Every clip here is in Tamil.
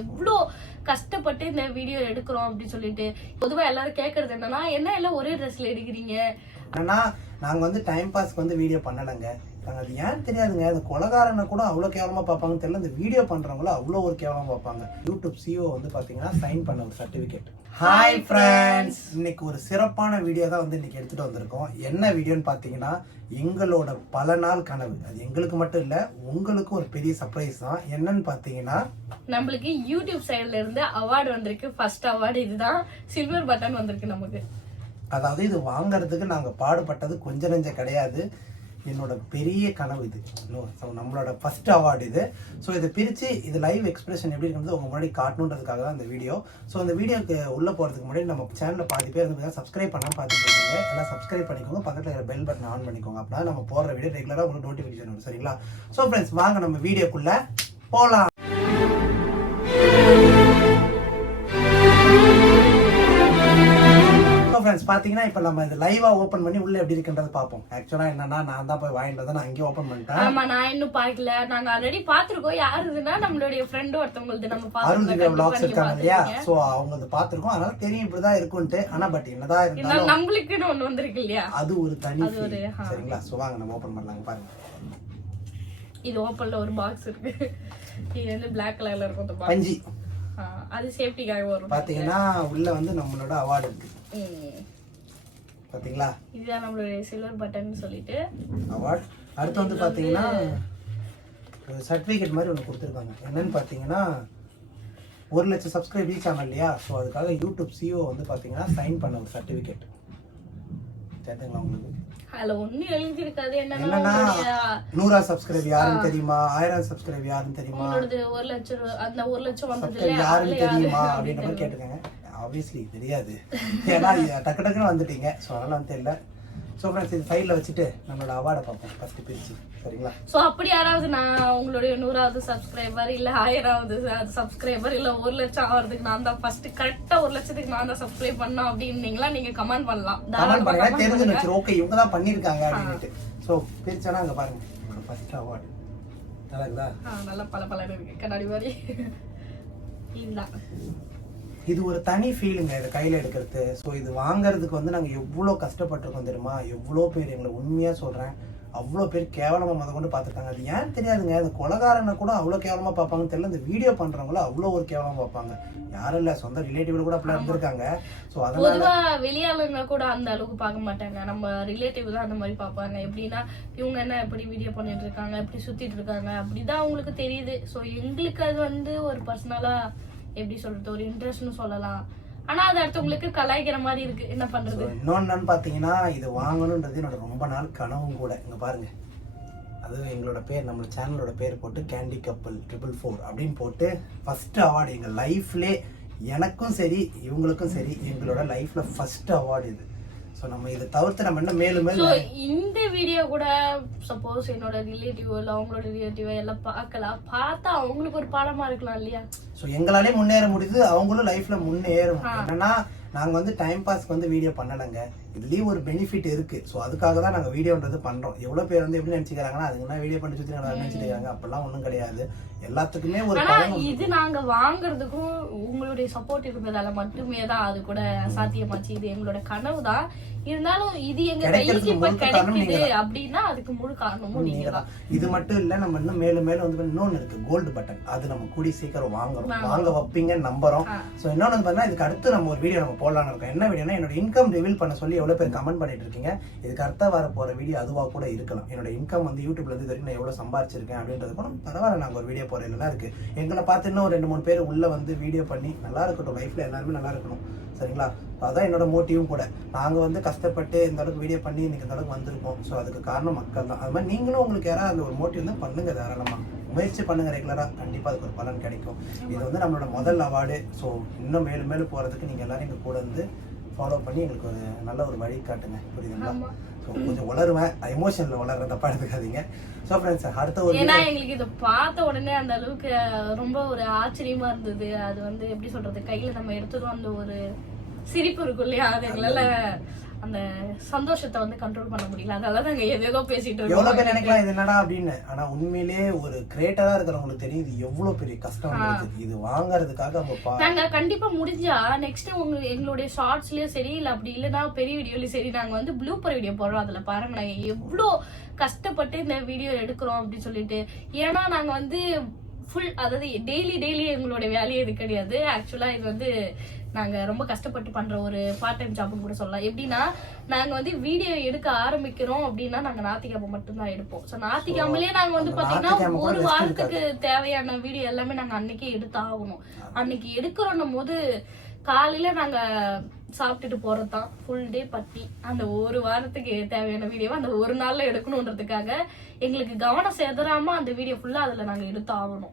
எவ்வளோ கஷ்டப்பட்டு இந்த வீடியோ எடுக்கிறோம் அப்படின்னு சொல்லிட்டு பொதுவா எல்லாரும் கேட்கறது என்னன்னா என்ன எல்லாம் ஒரே ட்ரெஸ்ல எடுக்கிறீங்க. ஆனா நாங்க வந்து டைம் பாஸ்க்கு வந்து வீடியோ பண்ணலங்க. அது ஏன்னு தெரியாதுங்க. அந்த கொலகாரனை கூட அவ்வளோ கேவலமா பார்ப்பாங்கன்னு தெரியல. இந்த வீடியோ பண்றவங்களும் அவ்வளோ ஒரு கேவலமா பார்ப்பாங்க. யூடியூப் சிஓ வந்து பாத்தீங்கன்னா சைன் பண்ண ஒரு சர்டிபிகேட். ஹாய் ஃப்ரெண்ட்ஸ், இன்னைக்கு ஒரு சிறப்பான வீடியோ தான் வந்து இன்னைக்கு எடுத்துட்டு வந்திருக்கோம். என்ன வீடியோன்னு பாத்தீங்கன்னா எங்களோட பல நாள் கனவு. அது எங்களுக்கு மட்டும் இல்ல, உங்களுக்கும் ஒரு பெரிய சர்ப்ரைஸ் தான். என்னன்னு பாத்தீங்கன்னா நம்மளுக்கு யூடியூப் சைடுல இருந்து அவார்டு வந்திருக்கு. ஃபர்ஸ்ட் அவார்டு இதுதான், சில்வர் பட்டன் வந்திருக்கு நமக்கு. அதாவது இது வாங்கறதுக்கு நாங்க பாடுபட்டது கொஞ்சம் நெஞ்சம் கிடையாது. என்னோட பெரிய கனவு இது. நம்மளோட ஃபர்ஸ்ட் அவார்டு இது. ஸோ இதை பிரித்து இது லைவ் எக்ஸ்பிரஷன் எப்படி இருக்கிறது உங்க முன்னாடி காட்டணுன்றதுக்காக தான் இந்த வீடியோ. ஸோ அந்த வீடியோக்கு உள்ளே போகிறதுக்கு முன்னாடி நம்ம சேனலில் பாதி பேர் வந்து சப்ஸ்கிரைப் பண்ணால் பார்த்துட்டு இருக்கீங்க. எல்லாம் சப்ஸ்கிரைப் பண்ணிக்கோங்க, பக்கத்தில் இருக்கிற பெல் பட்டன் ஆன் பண்ணிக்கோங்க. அப்படின்னா நம்ம போடுற வீடியோ ரெகுலராக உங்களுக்கு நோட்டிஃபிகேஷன் வரும். சரிங்களா? ஸோ ஃப்ரெண்ட்ஸ், வாங்க நம்ம வீடியோக்குள்ளே போகலாம். ஃப்ரெண்ட்ஸ், பாத்தீங்கன்னா இப்போ நம்ம இது லைவா ஓபன் பண்ணி உள்ள எப்படி இருக்குன்றது பார்ப்போம். ஆக்சுவலா என்னன்னா நான் தான் போய் வாங்கிட்டு வந்து நான் அங்கே ஓபன் பண்ணிட்டேன். ஆமா, நான் இன்னும் பார்க்கல. நாங்க ஆல்ரெடி பாத்துறோம். யாருதுன்னா நம்மளுடைய ஃப்ரெண்ட் ஒருத்தவங்களுக்கு நம்ம பாத்துறோம். vlogs இருக்காங்க இல்லையா, சோ அவங்க பாத்துறோம். அதனால தெரியும் இப்படிதான் இருக்கும்ட்டு. ஆனா பட் என்னதான் இருந்தாலும் நம்மளுக்குன்னு ஒண்ணு வந்திருக்கு இல்லையா, அது ஒரு தனி. சரிங்களா? சோ வாங்க நம்ம ஓபன் பண்ணலாம். பாருங்க, இது ஓபன்ல ஒரு பாக்ஸ் இருக்கு. இது வந்து Black கலர்ல இருக்கும் அந்த பாக்ஸ். பஞ்சி அது சேஃப்டிக்காக வரும். பாத்தீங்கன்னா உள்ள வந்து நம்மளோட அவார்ட் இருக்கு. பாத்தீங்களா? இதுதான் நம்மளுடைய சில்வர் பட்டன் சொல்லிட்டு அவார்ட். அடுத்து வந்து பாத்தீங்கன்னா ஒரு சர்டிபிகேட் மாதிரி ஒன்று கொடுத்துருக்காங்க. என்னன்னு பாத்தீங்கன்னா 1 லட்சம் சப்ஸ்கிரைப் ரீச் ஆகும் இல்லையா, ஸோ அதுக்காக யூடியூப் சிஓ வந்து பாத்தீங்கன்னா சைன் பண்ண ஒரு சர்டிபிகேட். கேட்டுங்களா உங்களுக்கு? அதுல ஒண்ணு எழுதி இருக்காது. என்னன்னா 100 சப்ஸ்கிரைப் யாருன்னு தெரியுமா, 1000 சப்ஸ்கிரைப் யாருன்னு தெரியுமா, 1 லட்சம் அந்த 1 லட்சம் வந்தது யாருன்னு தெரியுமா அப்படின்ற மாதிரி கேட்டுக்கங்க. ஆப்வியஸ்லி தெரியாது, ஏன்னா டக்கு டக்குன்னு வந்துட்டீங்க. ஸோ அதெல்லாம் தெரியல. ஸோ ஃப்ரெண்ட்ஸ், இது சைடில் வச்சுட்டு நம்மளோட அவார்டை பார்ப்போம் ஃபர்ஸ்ட் பிரிச்சு. சரிங்களா? ஸோ அப்படி யாராவது நான் உங்களுடைய 100வது சப்ஸ்கிரைபர் இல்ல 1000வது சப்ஸ்கிரைபர் இல்ல 1 லட்சம் ஆகிறதுக்கு நான் தான் ஃபர்ஸ்ட் கரெக்டா 1 லட்சத்துக்கு நான் தான் சப்ஸ்கிரைப் பண்ணோம் அப்படின்னீங்களா, நீங்க கமெண்ட் பண்ணலாம். தெரிஞ்சு வச்சு ஓகே இவங்க தான் பண்ணிருக்காங்க அப்படின்ட்டு. ஸோ பிரிச்சானா அங்க பாருங்க நம்மளோட ஃபர்ஸ்ட் அவார்டு. நல்லா இருக்குதா? நல்லா பல இருக்கு, கண்ணாடி மாதிரி. இதுதான், இது ஒரு தனி ஃபீலுங்க இதை கையில் எடுக்கிறது. ஸோ இது வாங்குறதுக்கு வந்து நாங்கள் எவ்வளோ கஷ்டப்பட்டிருக்கோம் தெரியுமா. எவ்வளோ பேர், எங்களை உண்மையாக சொல்கிறேன், அவ்வளோ பேர் கேவலமாக முத கொண்டு பார்த்துருக்காங்க. அது ஏன்னு தெரியாதுங்க. அந்த கொலகாரனை கூட அவ்வளோ கேவலமாக பார்ப்பாங்கன்னு தெரியல. இந்த வீடியோ பண்ணுறவங்களும் அவ்வளோ ஒரு கேவலமாக பார்ப்பாங்க. யாரும் இல்லை, சொந்த ரிலேட்டிவ் கூட அப்படிலாம் இருந்திருக்காங்க. ஸோ பொதுவா வெளியாளுங்க கூட அந்த அளவுக்கு பார்க்க மாட்டாங்க. நம்ம ரிலேட்டிவ் தான் அந்த மாதிரி பார்ப்பாங்க. எப்படின்னா இவங்க என்ன எப்படி வீடியோ பண்ணிட்டு இருக்காங்க, எப்படி சுத்திட்டு இருக்காங்க, அப்படிதான் அவங்களுக்கு தெரியுது. ஸோ எங்களுக்கு அது வந்து ஒரு பர்சனலா எப்படி சொல்றது, ஒரு இன்ட்ரெஸ்ட்னு சொல்லலாம். ஆனா அது அடுத்தவங்களுக்கு கலாய்க்கிற மாதிரி இருக்கு. என்ன பண்றது? இன்னொன்னு பாத்தீங்கன்னா இது வாங்கணும்ன்றது என்னோட ரொம்ப நாள் கனவும் கூட. இங்க பாருங்க, அது எங்களோட பேர், நம்ம சேனலோட பேர் போட்டு கேண்டி கப்பல் 444 அப்படின்னு போட்டு ஃபர்ஸ்ட் அவார்டு எங்க லைஃப்லே, எனக்கும் சரி இவங்களுக்கும் சரி எங்களோட லைஃப்ல ஃபர்ஸ்ட் அவார்டு இது. ஸோ நம்ம இதை தவிர்த்து நம்ம என்ன மேலும் மேலும் இந்த வீடியோ கூட சப்போஸ் என்னோட ரிலேட்டிவ் இல்லை அவங்களோட ரிலேட்டிவ் எல்லாம் பார்க்கலாம், பார்த்தா அவங்களுக்கு ஒரு பாடமா இருக்கலாம் இல்லையா. ஸோ எங்களாலே முன்னேற முடியுது, அவங்களும் லைஃப்ல முன்னேறும். என்னன்னா நாங்க வந்து டைம் பாஸ்க்கு வந்து வீடியோ பண்ணலைங்க. இதுலயும் ஒரு பெனிஃபிட் இருக்கு. ஸோ அதுக்காக தான் நாங்க வீடியோன்றது பண்றோம். எவ்வளவு பேர் வந்து எப்படி நினைச்சுக்கிறாங்கன்னா அதுக்கு வீடியோ பண்ணி சுத்தி நினைச்சிருக்காங்க. அப்பெல்லாம் ஒன்றும் கிடையாது. எல்லாத்துக்குமே ஒரு இது நாங்க வாங்குறதுக்கும் உங்களுடைய சப்போர்ட் இருந்ததால மட்டுமே தான் அது கூட சாத்தியமாச்சு. இது எங்களோட கனவு தான். இருந்தாலும் இது எங்க கைக்கு இப்ப கிடைக்குது அப்படின்னா அதுக்கு முழு காரணமும் நீங்க தான். இது மட்டும் இல்ல, நம்ம இன்னும் மேலும் மேலும் வந்து இன்னொன்னு இருக்கு, கோல்டு பட்டன். அது நம்ம கூடி சீக்கிரம் வாங்க வைப்பீங்க நம்புறோம். ஸோ இன்னொன்னு பார்த்தா இதுக்கு அடுத்து நம்ம ஒரு வீடியோ நம்ம போடலாம்னு இருக்கோம். என்ன வீடியோனா என்னோட இன்கம் ரிவீல் பண்ண சொல்லி எவ்வளவு பேர் கமெண்ட் பண்ணிட்டு இருக்கீங்க. இதுக்கு அடுத்த வர போற வீடியோ அதுவா கூட இருக்கலாம். என்னோட இன்கம் வந்து யூடியூப்ல இருந்து வரைக்கும் நான் எவ்வளவு சம்பாதிச்சிருக்கேன் அப்படின்றது கூட பரவாயில்ல, நாங்க ஒரு வீடியோ போறதுல இருக்கு. எங்களை பார்த்து இன்னும் 2-3 பேர் உள்ள வந்து வீடியோ பண்ணி நல்லா இருக்கட்டும், லைஃப்ல எல்லாருமே நல்லா இருக்கணும். சரிங்களா? அதான் என்னோட மோட்டிவும் கூட. நாங்க வந்து கஷ்டப்பட்டு இந்த அளவுக்கு வீடியோ பண்ணி இன்னைக்கு இந்த அளவுக்கு வந்திருக்கோம். ஸோ அதுக்கு காரணம் மக்கள் தான். அது மாதிரி நீங்களும் உங்களுக்கு யாராவது அந்த ஒரு மோட்டிவ் தான் பண்ணுங்க, தாராளமா முயற்சி பண்ணுங்க. ரெகுலரா கண்டிப்பா அதுக்கு ஒரு பலன் கிடைக்கும். இது வந்து நம்மளோட முதல் அவார்டு. ஸோ இன்னும் மேலும் மேலும் போறதுக்கு நீங்க எல்லாரும் எங்க கூட வந்து ஃபாலோ பண்ணி எங்களுக்கு ஒரு நல்ல ஒரு வழி காட்டுங்க. புரியுதுங்களா? ஸோ கொஞ்சம் வளருவேன், எமோஷனில் வளர்ற தப்பா எடுத்துக்காதீங்க. ஸோ ஃப்ரெண்ட்ஸ், அடுத்த ஒரு ஏன்னா எங்களுக்கு இதை பார்த்த உடனே அந்த அளவுக்கு ரொம்ப ஒரு ஆச்சரியமா இருந்தது. அது வந்து எப்படி சொல்றது, கையில நம்ம எடுத்ததும் அந்த ஒரு சிரிப்பு இருக்கும் இல்லையா, அது எங்களால அந்த சந்தோஷத்தை வந்து கண்ட்ரோல் பண்ண முடியல. அதனால நாங்க ஏதோ பேசிட்டு இருக்கோம். எவ்வளவு பேர் நினைக்கலாம் இது என்னடா அப்படின்னு. ஆனா உண்மையிலேயே ஒரு கிரியேட்டரா இருக்கிறவங்களுக்கு தெரியும் இது எவ்வளவு பெரிய கஷ்டம் இருக்குது. இது வாங்குறதுக்காக நாங்க கண்டிப்பா முடிஞ்சா நெக்ஸ்ட் எங்களுடைய ஷார்ட்ஸ்லயும் சரி, இல்ல அப்படி இல்லைன்னா பெரிய வீடியோலயும் சரி, நாங்க வந்து ப்ளூப்பர் வீடியோ போடுறோம். அதுல பாருங்க நாங்க எவ்வளோ கஷ்டப்பட்டு இந்த வீடியோ எடுக்கிறோம் அப்படின்னு சொல்லிட்டு. ஏன்னா நாங்க வந்து ஃபுல், அதாவது டெய்லி எங்களோட வேலையே இது கிடையாது. ஆக்சுவலா இது வந்து நாங்க ரொம்ப கஷ்டப்பட்டு பண்ற ஒரு பார்ட் டைம் ஜாப்னு கூட சொல்லலாம். எப்படின்னா நாங்க வந்து வீடியோ எடுக்க ஆரம்பிக்கிறோம் அப்படின்னா நாங்க ஞாயிற்றுக்கிழமை மட்டும்தான் எடுப்போம். ஸோ ஞாயிற்றுக்கிழமையே நாங்க வந்து பாத்தீங்கன்னா ஒரு வாரத்துக்கு தேவையான வீடியோ எல்லாமே நாங்க அன்னைக்கே எடுத்து ஆகணும். அன்னைக்கு எடுக்கிறோன்னும் போது காலையில நாங்க சாப்பிட்டுட்டு போறதுதான் ஃபுல் டே பட்டி. அந்த ஒரு வாரத்துக்கு தேவையான வீடியோவை அந்த ஒரு நாள்ல எடுக்கணும்ன்றதுக்காக எங்களுக்கு கவனம் செதறாம அந்த வீடியோ ஃபுல்லா அதுல நாங்க எடுத்து ஆகணும்.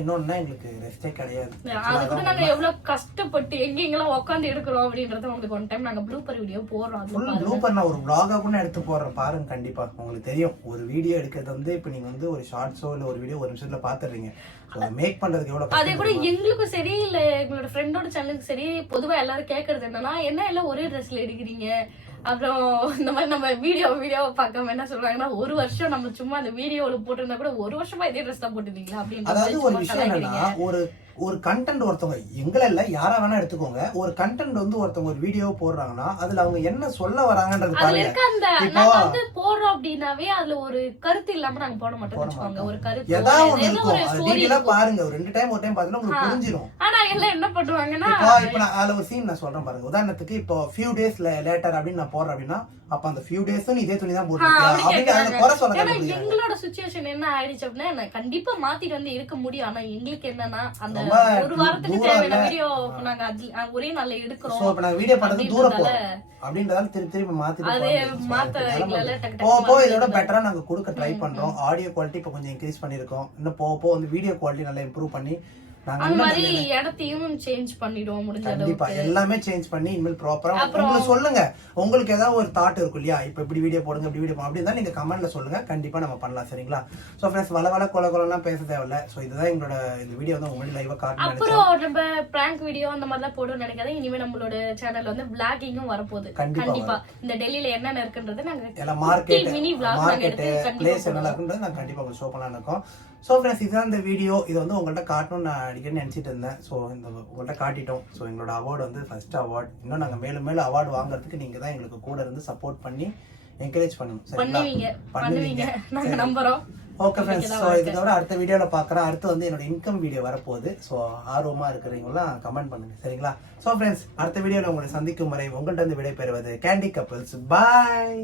இன்னொன்னா எங்களுக்கு ரெஸ்டே கிடையாது. அது கூட நாங்க எவ்வளவு கஷ்டப்பட்டு எங்கெங்கெல்லாம் உட்காந்து எடுக்கிறோம் அப்படின்றத உங்களுக்கு ஒன் டைம் நாங்க ப்ளூப்பர் வீடியோ போடுறோம். ப்ளூப்பர் நான் ஒரு vlog-ஆ கூட எடுத்து போடுறேன் பாருங்க. கண்டிப்பா உங்களுக்கு தெரியும் ஒரு வீடியோ எடுக்கிறது வந்து இப்ப நீங்க வந்து ஒரு ஷார்ட்ஸோ இல்ல ஒரு வீடியோ ஒரு நிமிஷத்துல பாத்துறீங்க. மேக் பண்றதுக்கு எவ்வளவு அதே கூட எங்களுக்கும் சரி இல்ல எங்களோட ஃப்ரெண்டோட சேனலுக்கு சரி, பொதுவா எல்லாரும் கேக்குறது என்னன்னா, என்ன எல்லாம் ஒரே ட்ரெஸ்ல எடுக்கிறீங்க, அப்புறம் இந்த மாதிரி நம்ம வீடியோவை பார்க்காம என்ன சொல்றாங்கன்னா, ஒரு வருஷம் நம்ம சும்மா அந்த வீடியோல போட்டிருந்தா கூட ஒரு வருஷமா இதே ட்ரெஸ் தான் போட்டுருந்தீங்களா அப்படின்னு. அதாவது ஒரு விஷயம் என்னன்னா, ஒரு கண்டென்ட் ஒருத்தவங்க எங்களை இல்ல யாரா வேணா எடுத்துக்கோங்க, ஒரு கண்டென்ட் வந்து ஒருத்தவங்க ஒரு வீடியோ போடுறாங்கன்னா அதுல அவங்க என்ன சொல்ல வராங்கன்றது பாருங்க. நாங்க வந்து போடுறோம் அப்படின்னாவே அதுல ஒரு கருத்து இல்லாம நாங்க போட மாட்டோம் வச்சுக்கோங்க. ஒரு கருத்து ஏதாவது ஒண்ணு இருக்கும். பாருங்க ஒரு 2 டைம் ஒரு டைம் பாத்தீங்கன்னா உங்களுக்கு புரிஞ்சிடும். ஆனா எல்லாம் என்ன பண்ணுவாங்கன்னா, இப்ப நான் அதுல ஒரு சீன் நான் சொல்றேன் பாருங்க. உதாரணத்துக்கு இப்போ few days later அப்படின்னு நான் போடுறேன் அப்படின்னா, அப்ப அந்த few days இதே துணி தான் போட்டுருக்கேன் அப்படின்னு குறை சொல்ல. எங்களோட சிச்சுவேஷன் என்ன ஆயிடுச்சு அப்படின்னா, கண்டிப்பா மாத்திட்டு வந்து இருக்க முடியும். ஆனா எங்களுக்கு என்னன்னா, அந்த ஒரு வாரத்துக்கு தேவையான வீடியோ நாங்க ஒரே நாள்ல எடுக்கிறோம். சோ இப்ப நான் வீடியோ பண்றது தூரம் போறோம் அப்படின்றதால திருப்பி மாத்திட்டு இதோட பெட்டரா நாங்க கொடுக்க ட்ரை பண்றோம். ஆடியோ குவாலிட்டி இப்ப கொஞ்சம் இன்க்ரீஸ் பண்ணிருக்கோம். இன்னும் போக வந்து வீடியோ குவாலிட்டி நல்லா இம்ப்ரூவ் பண்ணி அந்த மாதிரி இடத்தையும் சேஞ்ச் பண்ணிடுவோம். முடிஞ்ச கண்டிப்பா எல்லாமே சேஞ்ச் பண்ணி இனிமேல் ப்ராப்பரா உங்களுக்கு சொல்லுங்க. உங்களுக்கு ஏதாவது ஒரு தாட் இருக்கும் இல்லையா, இப்ப இப்படி வீடியோ போடுங்க இப்படி வீடியோ அப்படி இருந்தா நீங்க கமெண்ட்ல சொல்லுங்க. கண்டிப்பா நம்ம பண்ணலாம். சரிங்களா? சோ ஃப்ரெண்ட்ஸ் வள கொலலாம் பேச தேவையில்ல. சோ இதுதான் எங்களோட இந்த வீடியோ வந்து உங்களுக்கு லைவா காட்டணும். அப்புறம் நம்ம பிராங்க் வீடியோ அந்த மாதிரி தான் போடுவோம் நினைக்காத. இனிமே நம்மளோட சேனல்ல வந்து vlogging-ம் வரப்போகுது. கண்டிப்பா இந்த டெல்லியில என்னென்ன இருக்குன்றது நாங்க எல்லாம் மார்க்கெட் பிளேஸ் என்னெல்லாம் இருக்குன்றது நான் கண்டிப்பா உங்களுக்கு ஷோ பண்ணலாம்னு இருக்கோம். ஸோ ஃப்ரெண்ட்ஸ் இதுதான் இந்த வீடியோ. இது வந்து உங்கள்கிட்ட காட்டணும்னு நான் அடிக்கடி நினச்சிட்டு இருந்தேன். ஸோ இந்த உங்கள்கிட்ட காட்டிட்டோம். ஸோ எங்களோட அவார்டு வந்து ஃபர்ஸ்ட் அவார்டு. இன்னும் நாங்கள் மேலும் அவார்டு வாங்குறதுக்கு நீங்கள் தான் எங்களுக்கு கூட இருந்து சப்போர்ட் பண்ணி என்கரேஜ் பண்ணணும். பண்ணுவீங்க நாங்க நம்புறோம். ஓகே ஃப்ரெண்ட்ஸ், ஸோ இதோட அடுத்த வீடியோவில் பார்க்குறேன். அடுத்து வந்து என்னோட இன்கம் வீடியோ வரப்போகுது. ஸோ ஆர்வமாக இருக்கிறவங்களாம் கமெண்ட் பண்ணுங்க. சரிங்களா? ஸோ ஃப்ரெண்ட்ஸ் அடுத்த வீடியோவில் உங்களை சந்திக்கும் வரை உங்கள்கிட்ட இருந்து விடைபெறுவது கேண்டி கப்பிள்ஸ். பாய்.